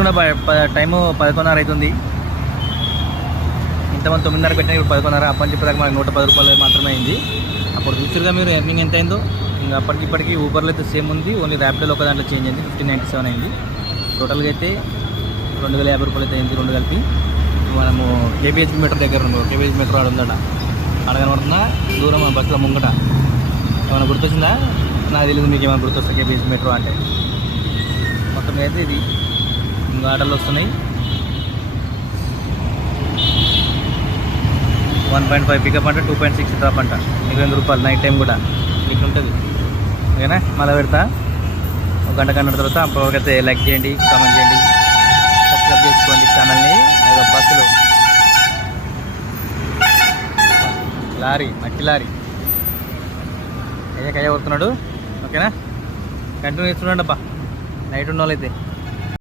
చూసుకుంటే టైము 11:30 అవుతుంది. ఇంతమంది 9:30 పెట్టినా ఇప్పుడు 11:30. అప్పటి చెప్పేదాకా మనకి 110 రూపాయలు మాత్రమే అయింది. అప్పుడు చూసారుగా మీరు ఎర్నింగ్ ఎంత అయిందో. ఇంకా అప్పటికి ఇప్పటికి ఊబర్లో అయితే సేమ్ ఉంది, ఓన్లీ ర్యాపిడోలో ఒక దాంట్లో చేంజ్ అయింది. 1597 అయింది. టోటల్గా అయితే 2050 రూపాయలు అయితే అయింది రెండు కలిపి. మనము కేబీహెచ్ మెట్రో దగ్గర ఉన్నాము. కేబీహెచ్ మెట్రో ఆడ ఉందట, ఆడ కనబడుతుందా దూరం బస్సులో ముంగట. ఏమైనా గుర్తొచ్చిందా? నాకు తెలియదు, మీకు ఏమైనా గుర్తొస్తా కేబీహెచ్ మెట్రో అంటే. మొత్తం అయితే ఇది ఇంకా ఆటోలు వస్తున్నాయి. 1.5 పికప్ అంటే 2.6 డ్రాప్ అంట. 20 రూపాయలు నైట్ టైం కూడా ఇట్లా ఉంటుంది. ఓకేనా, మళ్ళీ పెడతా ఒక గంట తర్వాత. అప్పటివరకు అయితే లైక్ చేయండి, కామెంట్ చేయండి, సబ్స్క్రైబ్ చేసుకోండి ఛానల్ని. బస్సులు లారీ, మట్టి లారీ కయ్య కొడుతున్నాడు. ఓకేనా, కంటిన్యూ చేస్తున్నాడు అబ్బా నైట్ ఉన్న వాళ్ళైతే.